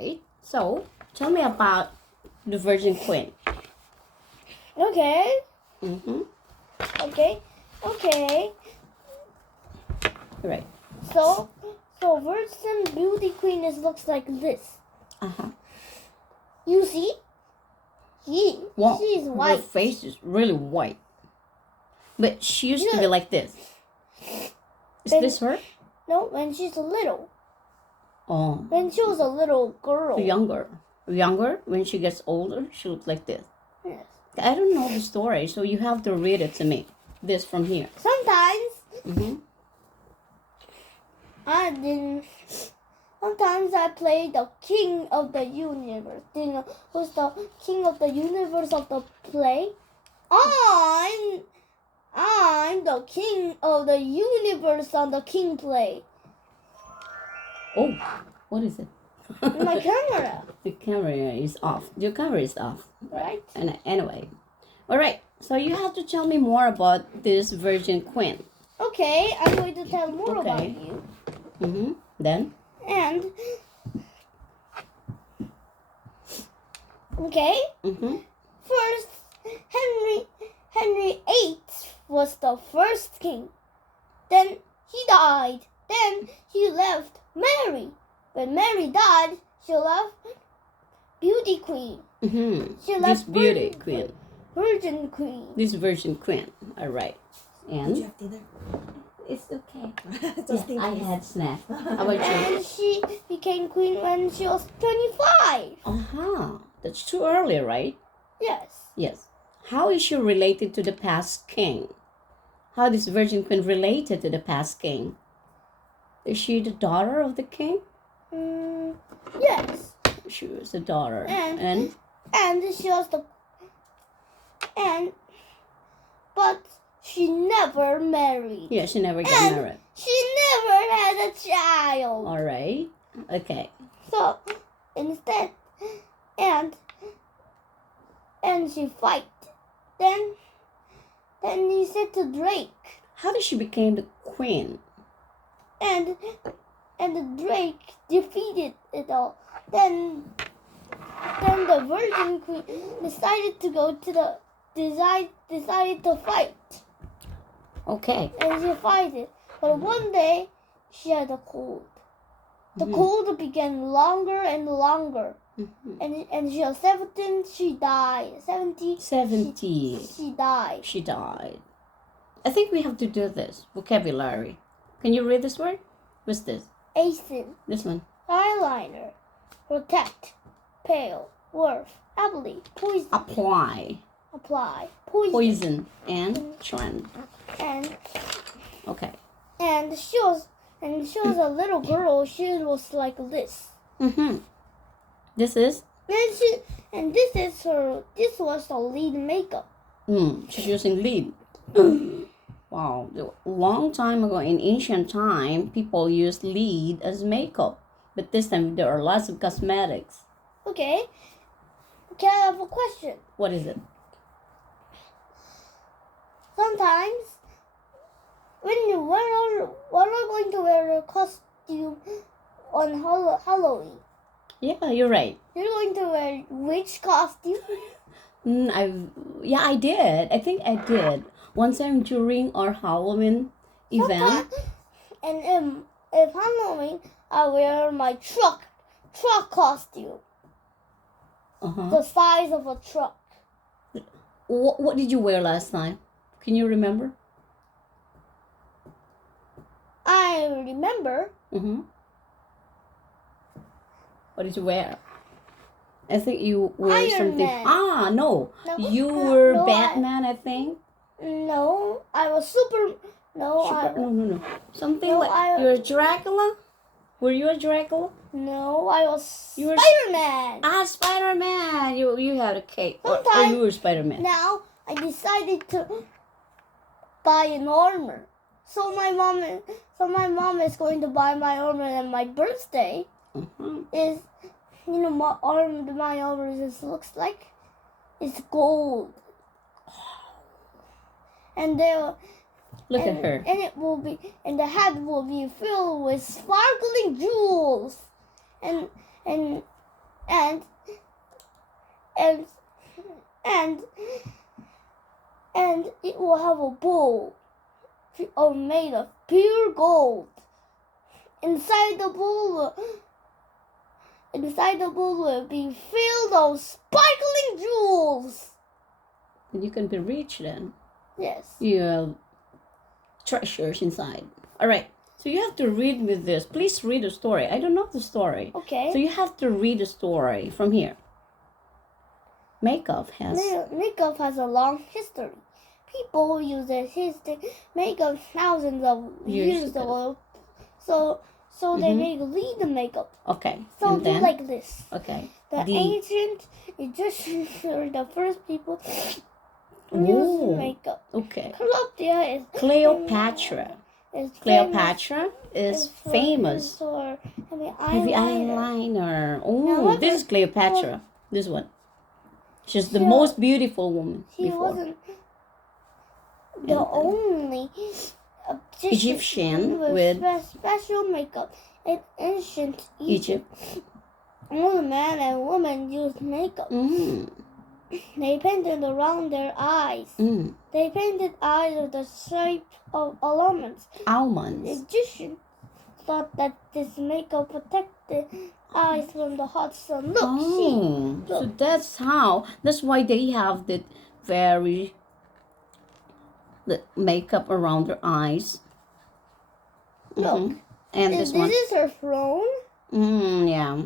right. So, tell me about the Virgin Queen. Okay. Mm-hmm. Okay. Right. So Virgin Beauty Queen looks like this. Uh-huh. You see? Wow. She's white. Her face is really white. But she used to be like this. Is this her? No, when she's little. Oh. When she was a little girl. Younger. When she gets older, she looks like this. Yes. I don't know the story, so you have to read it to me. This from here. Sometimes. Mm-hmm. Sometimes I play the King of the Universe. Do you know who's the King of the Universe of the play? I'm the King of the Universe on the King play. Oh, what is it? My camera. The camera is off. Your camera is off. Right. And anyway. All right. So you have to tell me more about this Virgin Queen. Okay, I'm going to tell more about you. Mm-hmm. Then? And okay. Mm-hmm. First, Henry VIII was the first king. Then he died. Then he left Mary. When Mary died, she left Beauty Queen. Mm-hmm. She left This Beauty Queen. Virgin Queen. This Virgin Queen. All right. And? Did you have dinner? It's okay. Just Yes, I had snack. How about you? And she became queen when she was 25. Uh-huh. That's too early, right? Yes. Yes. How is she related to the past king? How is Virgin Queen related to the past king? Is she the daughter of the king? Yes. She was the daughter. And she was but she never married. Yeah, she never got married. She never had a child. All right. Okay. So instead, and she fight. Then he said to Drake. How did she become the queen? And the Drake defeated it all. Then the Virgin Queen decided to fight. Okay. And she fighted. But one day she had a cold. The cold began longer and longer. Mm-hmm. And she was 17, she died. 70. She died. She died. I think we have to do this. Vocabulary. Can you read this word? What's this? Acid. This one. Eyeliner. Protect. Pale. Worth. Ability. Poison. Apply. Poison. And trend. And Okay. and she was a little girl. She was like this. Mm-hmm. This is? This was the lead makeup. She's using lead. Wow. A long time ago, in ancient time, people used lead as makeup. But this time, there are lots of cosmetics. Okay. Can I have a question? What is it? Sometimes, when are going to wear a costume on Halloween? Yeah, you're right. You're going to wear which costume? I did. I think I did. One time during our Halloween event. And if Halloween, I wear my truck costume. The size of a truck. What did you wear last time? Can you remember? I remember. What did you wear? I think you were Iron something. Man. No. You were no, Batman, I think. No, I was super. No. Something like you're Dracula. Were you a Dracula? No, I was You were Spider-Man. Spider-Man. You had a cape. Or Sometimes- you were Spider-Man. Now I decided to buy an armor. So my mom is going to buy my armor, and my birthday is, my armor looks like it's gold. And Look at her. And the head will be filled with sparkling jewels. And and and and and it will have a bowl made of pure gold. Inside the bowl will be filled of sparkling jewels. And you can be rich then. Yes. You have treasures inside. All right. So you have to read with this. Please read the story. I don't know the story. Okay. So you have to read the story from here. Makeup has a long history. People use makeup thousands of years ago. So they make lead makeup. Okay. So and do then? like this. Okay. The ancient Egyptians were the first people to use makeup. Okay. Cleopatra is famous. For Heavy eyeliner. Oh, this is Cleopatra. This one. She's the most beautiful woman before. Wasn't the only Egyptian with special makeup in ancient Egypt. All men and women used makeup. They painted around their eyes. They painted eyes of the shape of almonds. The Egyptians thought that this makeup protected eyes from the hot sun. Look, see. So that's why they have the makeup around their eyes. Look. And this one. This is her throne. Yeah.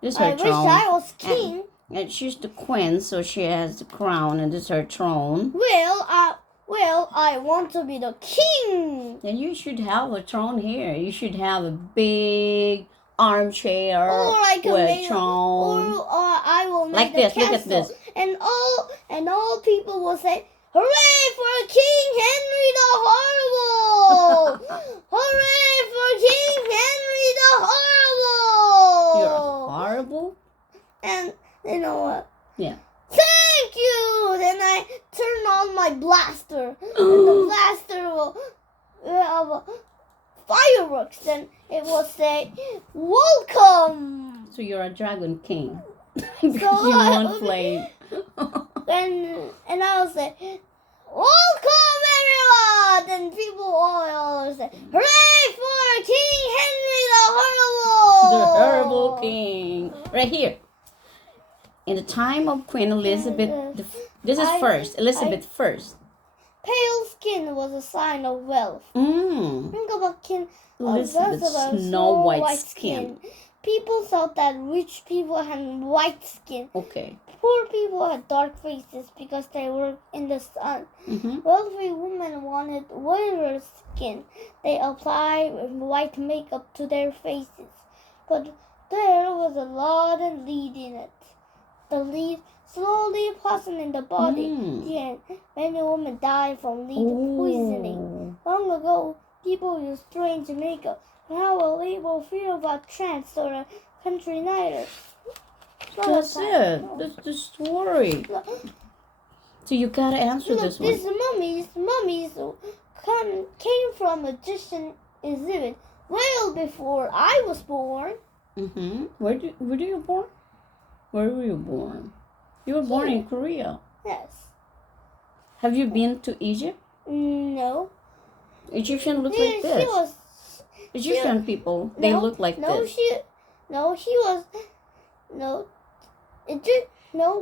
This is her throne. I wish I was king. And she's the queen, so she has the crown, and this is her throne. Well, I want to be the king. Then you should have a throne here. You should have a big armchair with a throne. Or I will make like this. Look at this. And all people will say, "Hooray for King Henry the Horrible! Hooray for King Henry the Horrible!" You're horrible? And you know what? Yeah. Thank you! Then I turn on my blaster. And the blaster will have fireworks. Then it will say, "Welcome!" So you're a dragon king. Because you won't play. And I will say, "Welcome, everyone!" Then people all will say, "Hooray for King Henry the Horrible!" The horrible king. Right here. In the time of Queen Elizabeth, Elizabeth first. Pale skin was a sign of wealth. Think about Elizabeth's Snow White skin. People thought that rich people had white skin. Okay. Poor people had dark faces because they were in the sun. Wealthy women wanted whiter skin. They applied white makeup to their faces. But there was a lot of lead in it. The lead slowly poisoned in the body. Many women died from lead poisoning. Long ago, people used strange makeup. But how will people feel about trance or a country nighter? That's it. That's the story. So you gotta answer this one. These mummies came from Egyptian Egypt well before I was born. Where were you born? Where were you born? You were born in Korea. Yes. Have you been to Egypt? No. Egyptian look like this. Egyptian people, they look like this.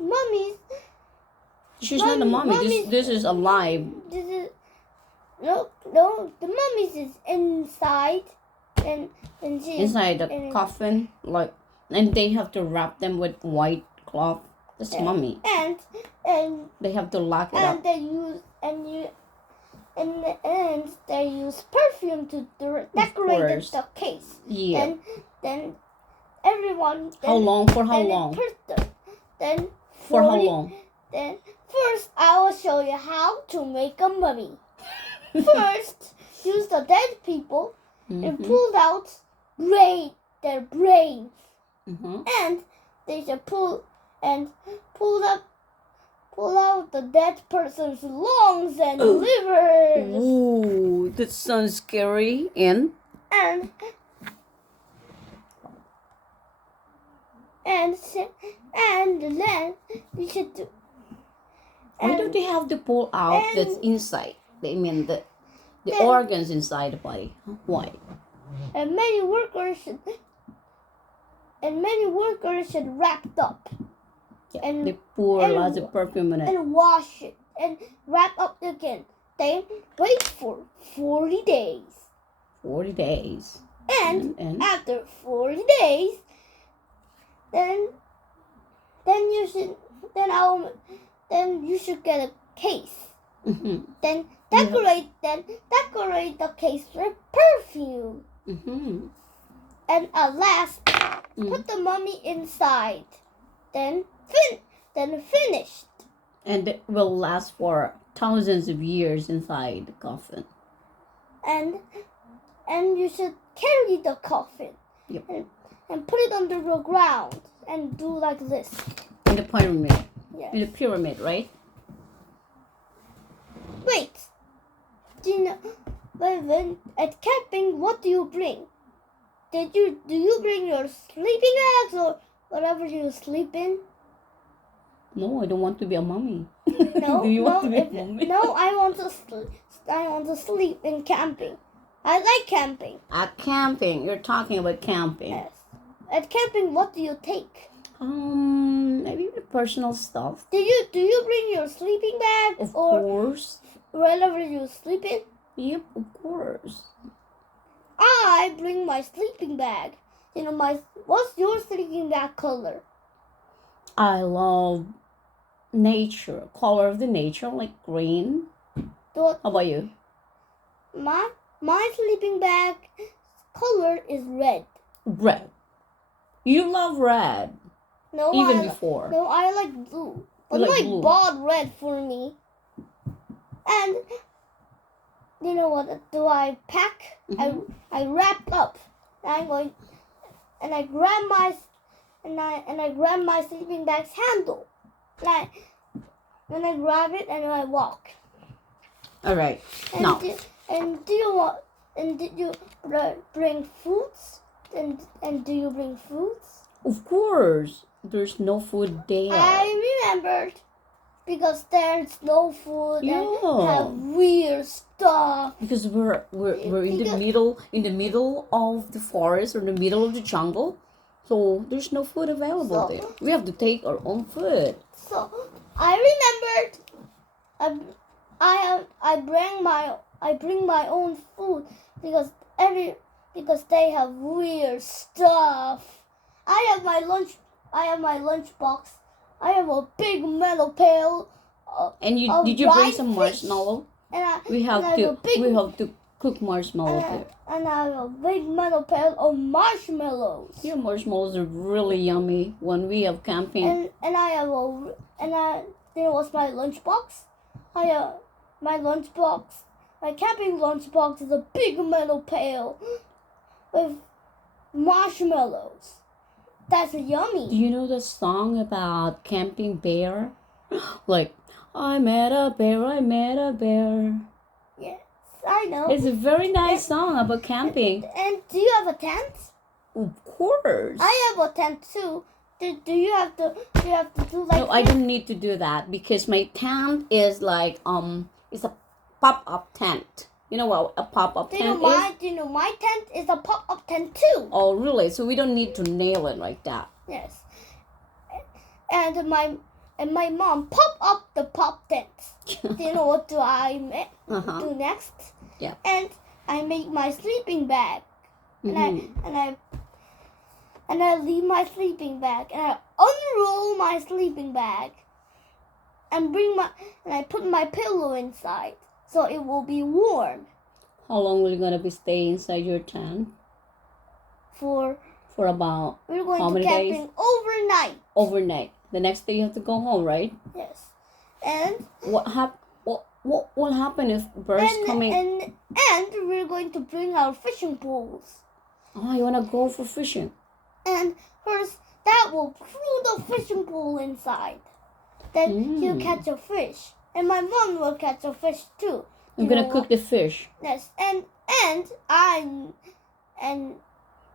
Mummies. She's not a mummy. This is alive. The mummies is inside, and inside the coffin, and they have to wrap them with white cloth. That's mummy. And they have to lock it up. And they use perfume to decorate the case. Yeah. Then everyone. How long? For how long? For how long? Then first I will show you how to make a mummy. First, use the dead people and pull out their brains. And they should pull out the dead person's lungs and livers. Ooh, that sounds scary. And and then you should do. Why don't they have to pull out that's inside? I mean the organs inside the body. Why? And many workers should wrap it up. Yeah, And they pour lots of perfume in it. And wash it and wrap up again. Then wait for 40 days. 40 days. And after 40 days, then you should get a case. Mm-hmm. Then decorate the case with perfume. Mm-hmm. And at last, put the mummy inside. Then finished. And it will last for thousands of years inside the coffin. And you should carry the coffin. Yep. And put it under the ground and do like this. In the pyramid. Yes. In the pyramid, right? Wait. Do you know when at camping what do you bring? Do you bring your sleeping bags or whatever you sleep in? No, I don't want to be a mummy. No, Do you want to be a mummy? No, I want to sleep in camping. I like camping. At camping, you're talking about camping. Yes. At camping, what do you take? Maybe personal stuff. Do you bring your sleeping bag Of or course. wherever you sleep in? Yep, of course. I bring my sleeping bag. You know what's your sleeping bag color? I love nature, color of the nature, like green. How about you? My sleeping bag color is red. Red. You love red. No, Even before. No, I like blue. But like my blue. bought red for me. And you know what do I pack? Mm-hmm. I wrap up. And I grab my sleeping bag's handle. And I grab it and I walk. All right. And Now. Did you bring foods? And do you bring foods? Of course. There's no food there. I remembered. Because there's no food and have weird stuff. Because we're in the middle of the forest or the middle of the jungle, so there's no food available there. We have to take our own food. So I remembered. I bring my own food because they have weird stuff. I have my lunchbox. I have a big metal pail. And did you bring some marshmallow? We have to cook marshmallow there. And I have a big metal pail of marshmallows. Your marshmallows are really yummy when we have camping. And there was my lunchbox. My camping lunchbox is a big metal pail with marshmallows. That's yummy. Do you know the song about camping bear? Like, I met a bear. Yes, I know. It's a very nice song about camping. And do you have a tent? Of course. I have a tent too. Do you have to do like? No, I don't need to do that because my tent is like it's a pop-up tent. You know what a pop-up tent is? Do you know my tent is a pop-up tent too? Oh, really? So we don't need to nail it like that. Yes. And my mom pop up the pop tent. Do you know what do next? Yeah. And I make my sleeping bag. Mm-hmm. And I leave my sleeping bag and I unroll my sleeping bag and I put my pillow inside. So it will be warm. How long are you gonna be staying inside your tent? For about we're going how to many camping days? Overnight. The next day you have to go home, right? Yes. And what will happen if birds coming? And we're going to bring our fishing poles. Oh, you wanna go for fishing? And first that will throw the fishing pole inside. Then you catch a fish. And my mom will catch a fish too. I'm gonna cook the fish. Yes, and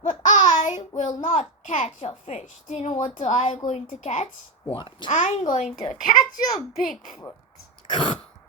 But I will not catch a fish. Do you know what I'm going to catch? What? I'm going to catch a Bigfoot.